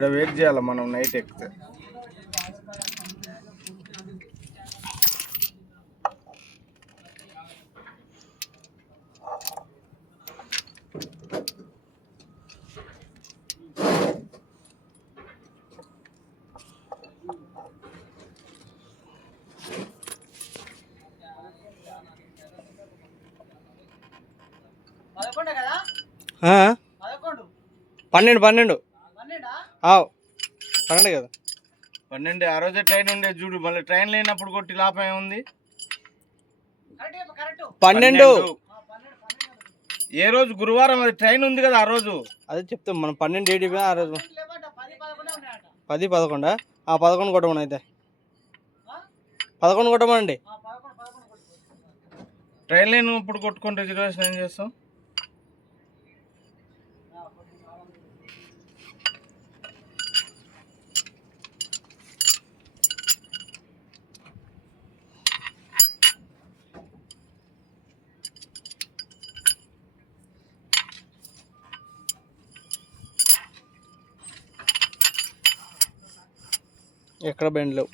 ఇక్కడ వెయిట్ చేయాలి మనం నైట్ ఎక్కితే. పన్నెండు పన్నెండు కదా 12. ఆ రోజే ట్రైన్ ఉండే చూడు, మళ్ళీ ట్రైన్ లేనప్పుడు కొట్టి లాభం ఏముంది? 12. ఏ రోజు? గురువారం. అది ట్రైన్ ఉంది కదా ఆ రోజు. అదే చెప్తాం మనం 12 ఏడి ఆ రోజు 10, 11. 11 కొట్టమని అయితే 11 కొట్టమనండి. ట్రైన్ లేనప్పుడు కొట్టుకొని రిజర్వేషన్ ఏం చేస్తాం? ఎక్కడ బెండ్ లేవు.